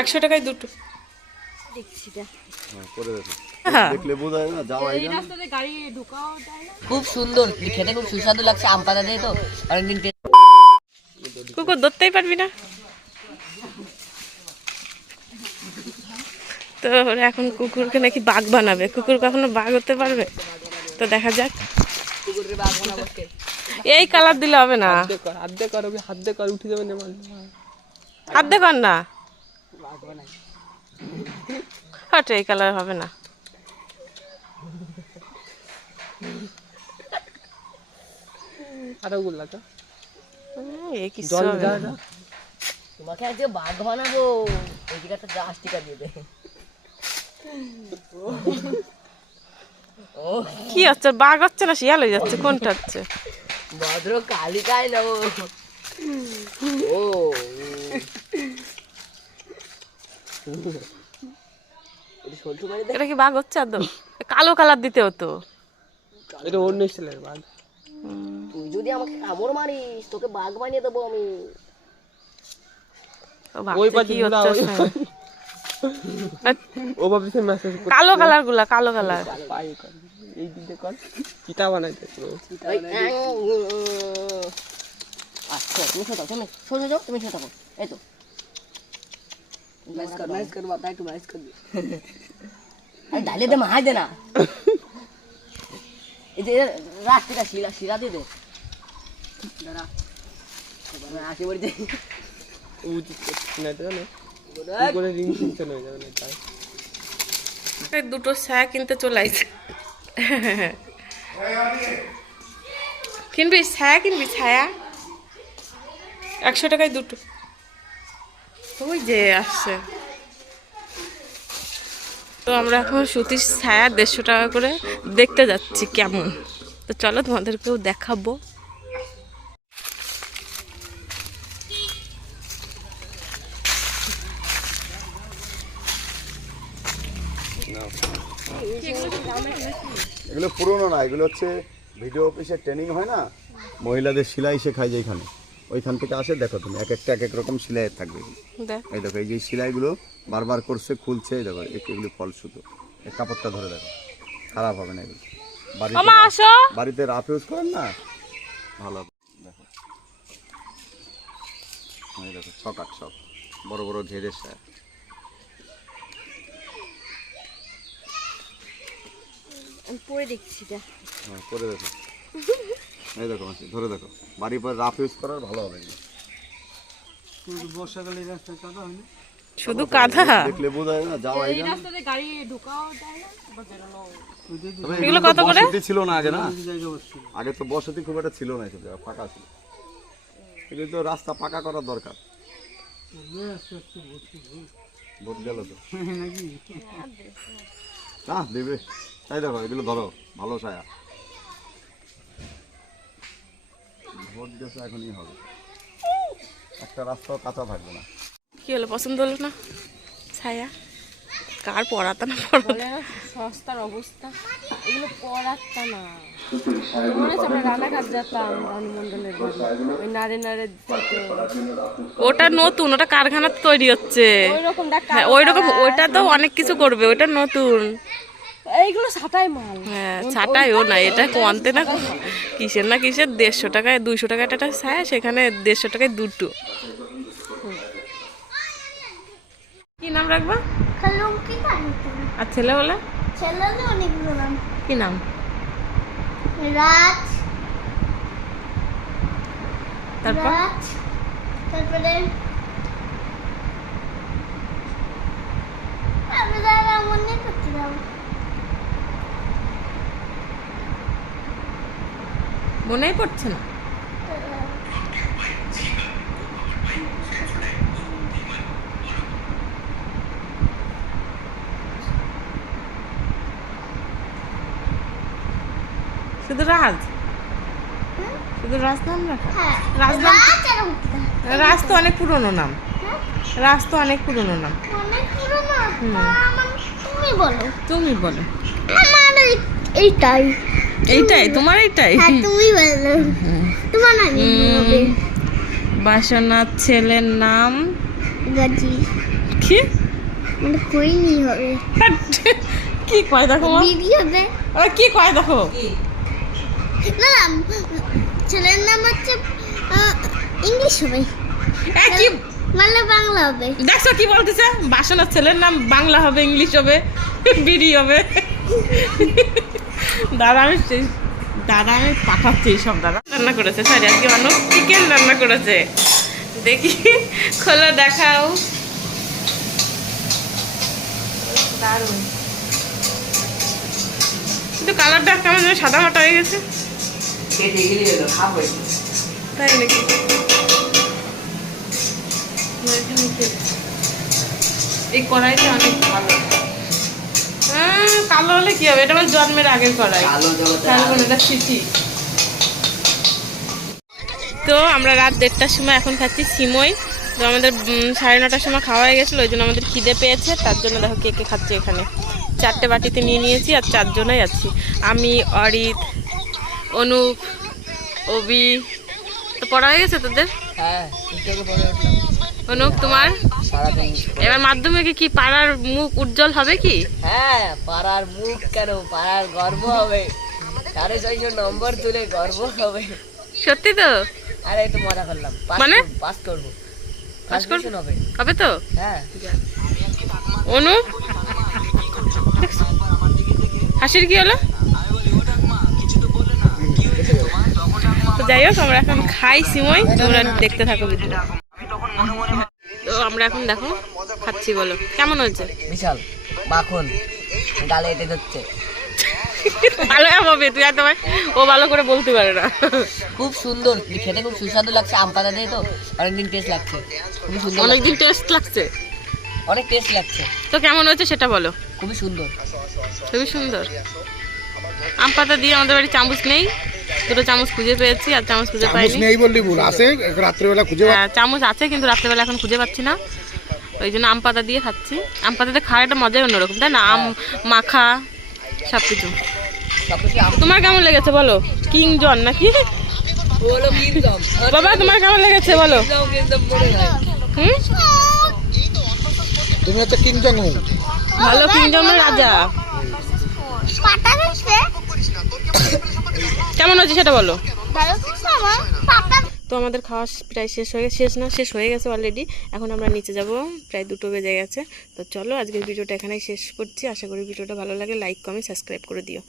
একশো টাকায় দুটো। হ্যাঁ, হ্যাঁ। খুব সুন্দর খেতে খুব সুস্বাদু লাগছে আম পাতা দিয়ে তো। অনেকদিন কুকুর ধরতেই পারবি না। তো ওরা এখন কুকুরকে নাকি বাঘ বানাবে। কুকুর কখনো বাঘ হতে পারবে? তো দেখা যাক? এই কালার দিলে হবে না। হাত দিয়ে কর ওকে হাত দিয়ে কর উঠে যাবে না। দেখুন না। হট এই কালার হবে না। আরও গুলা তো। হুম, কিছু হবে না। তোমাকে আজকে বাঘ বানাবো ওইদিকে একটা জাহাজ টিকা দিয়ে দে। ও। কি হচ্ছে? বাঘ হচ্ছে না? শিয়াল হয়ে যাচ্ছে? কোনটা হচ্ছে? ভদ্র কালিকায় না ও। এটা কি বাঘ হচ্ছে আদৌ? কালো কালার দিতে হতো। এটা অন্য স্টাইলের বাঘ। তুই যদি আমাকে কামড় মারিস তোকে বাঘ বানিয়ে দেবো আমি। ও ওই ও ভাবছে মেসেজ কালো কালারগুলা কালো কালার। কর। চিতা বানাই আচ্ছা তুমি শোনো তুমি শোনো যাও তুমি শোনো এই তো। मैच कर मैच कर बता तू मैच कर अरे डाले दे महाय देना इधर रास्ते का शिला शिला दे दे जरा मैं आके बढ़ जाए উচিত না এটা জানো করে রিং সিস্টেম হয়ে যাবে না তাই এই দুটো ছায়া কিনতে চলে আইছে কিনবি ছায়া কিনবি ছায়া একশো টাকায় দুটো ওই যে আসছে। তো আমরা এখন সুতির ছায়া দেড়শো টাকা করে দেখতে যাচ্ছি কেমন। তো চলো তোমাদেরকেও দেখাবো। এগুলো পুরনো না, এগুলো হচ্ছে ভিডিও অফিসে ট্রেনিং হয় না? মহিলাদের সেলাই শেখায় যেখানে। ওইখান থেকে আসে দেখো তুমি এক একটা এক এক রকম সেলাই থাকবে। এই দেখো এই যে সেলাইগুলো বারবার করছে খুলছে এই দেখো এগুলো ফল শুধু। এই কাপড়টা ধরে দেখো খারাপ হবে না এগুলো। বাড়িতে রাফ ইউজ করেন না? ভালো দেখো। এই দেখো ছকাট সব বড় বড় ঝেড়ের সার পরে দেখছি দেখ হ্যাঁ করে দেখো। এই দেখো মাসি ধরে দেখো। বাড়ির পরে রাফ ইউজ করার ভালো হবে। এগুলো। শুধু কাঁধা দেখলে বোঝা যায় না যাওয়াই যায় না। রাস্তাতে গাড়ি ঢোকাও যায় না তবে এগুলো তো কত করে? বসতি ছিল না আগে না? আগে তো বসতি খুব একটা ছিল না ফাঁকা ছিল। এগুলো তো রাস্তা পাকা করার দরকার। ভোট গেল তো। না দেবে। তাই দেখো এগুলো ধরো ভালো ছায়া। ভোট এখনই হবে। একটা রাস্তাও কাঁচা থাকবে না। কি হলো পছন্দ হলো না? ছায়া কার পড়াতা না পড়াতা সস্তার অবস্থা। এগুলো পড়াচ্ছা না। মনে আছে আমরা রানাঘাট যেতাম রানী ওই নারে নারে ওটা নতুন ওটা কারখানাতে তৈরি হচ্ছে। ওই হ্যাঁ ওই রকম ওইটা তো অনেক কিছু করবে ওইটা নতুন। এইগুলো সাটাই মাল। হ্যাঁ ছাটাইও না এটা কোয়ান্তে না কিসের না কিসের দেড়শো টাকায় দুইশো টাকায় একটা ছায়া সেখানে দেড়শো টাকায় দুটো। কি নাম রাখবা? আর ছেলে বলে কি নাম? রাজ। তারপর? তারপরে? আমি দাদা মনে করতে মনেই পড়ছে না। শুধু রাজ? শুধু রাজ নাম রাজ নাম? রাজ তো অনেক পুরনো নাম। রাজ তো অনেক পুরনো নাম। তুমি বলো। তুমি বলো। আমার এই- এইটাই। এইটাই তোমার এইটাই? হ্যাঁ তুমি বলো। তোমার নাম কি হবে? বাসনার ছেলের নাম? গাজি। কি? মানে কইনি হবে? কি কয় দেখো? বিবি হবে। ওরা কি কয় দেখো? না ছেলের নাম হচ্ছে ইংলিশ হবে। কি? মানে বাংলা হবে। দেখছ কি বলতেছে? বাসনার ছেলের নাম বাংলা হবে ইংলিশ হবে বিডি হবে। দাদা আমি দাদা আমি পাঠাচ্ছি সব দাদা। রান্না করেছে সরি আজকে মানুষ চিকেন রান্না করেছে। দেখি খোলো দেখাও। দারুণ। কিন্তু কালারটা কেমন যেন সাদা মাটা হয়ে গেছে। তাই নাকি? এই কড়াইটা অনেক ভালো। হ্যাঁ, কালো হলে কি হবে? এটা আমার জন্মের আগের কোনো এটা স্মৃতি তো আমরা রাত দেড়টার সময় এখন খাচ্ছি সিমই। তো আমাদের সাড়ে নটার সময় খাওয়া হয়ে গেছিল ওই জন্য আমাদের খিদে পেয়েছে। তার জন্য দেখো কে কে খাচ্ছে এখানে। চারটে বাটিতে নিয়ে নিয়েছি আর চারজনেই আছি। আমি অরিত অনুপ অবি তো পড়া হয়ে গেছে তোদের? হ্যাঁ অনুপ তোমার? এবার মাধ্যমিকে কি পাড়ার মুখ উজ্জ্বল হবে কি? হ্যাঁ পাড়ার মুখ কেন? পাড়ার গর্ব হবে। সাড়ে ছয়শো নম্বর তুলে গর্ব হবে। সত্যি তো? আরে একটু মজা করলাম। মানে? পাস করব। পাস করব? হবে। হবে তো? হ্যাঁ। অনু হাসির কি হলো? তো যাই হোক আমরা এখন খাই সিমই। তোমরা দেখতে থাকো ভিডিও তো আমরা এখন দেখো খাচ্ছি বলো। কেমন হয়েছে? বিশাল। মাখন। গালে এটে ধরছে। ভালো হবে তুই আর তোমার ও ভালো করে বলতে পারে না। খুব সুন্দর। খেতে খুব সুস্বাদু লাগছে। আম পাতা দিয়ে তো অনেকদিন টেস্ট লাগছে। খুবই সুন্দর। অনেকদিন টেস্ট লাগছে? অনেক টেস্ট লাগছে। তো কেমন হয়েছে সেটা বলো। খুবই সুন্দর। খুবই সুন্দর। আম পাতা দিয়ে আমাদের বাড়ি চামচ নেই। দুটো চামচ খুঁজে পেয়েছি আর চামচ খুঁজে পাইনি। নেই বললি ভুল। আসে রাত্রেবেলা খুঁজে হ্যাঁ, চামচ আছে কিন্তু রাত্রেবেলা এখন খুঁজে পাচ্ছি না। ওই জন্য আম পাতা দিয়ে খাচ্ছি। আম পাতাতে খাওয়ার একটা মজাই অন্যরকম তাই না? আম মাখা সব কিছু তোমার কেমন লেগেছে বলো? কিং জন নাকি বাবা তোমার কেমন লেগেছে বলো? তুমি হচ্ছে কিং জং ভালো কিং জনের রাজা হচ্ছে সেটা বলো। তো আমাদের খাওয়া প্রায় শেষ হয়ে শেষ না, শেষ হয়ে গেছে অলরেডি এখন আমরা নিচে যাব, প্রায় দুটো বেজে গেছে। তো চলো, আজকের ভিডিওটা এখানেই শেষ করছি। আশা করি ভিডিওটা ভালো লাগে লাইক কমেন্ট সাবস্ক্রাইব করে দিও।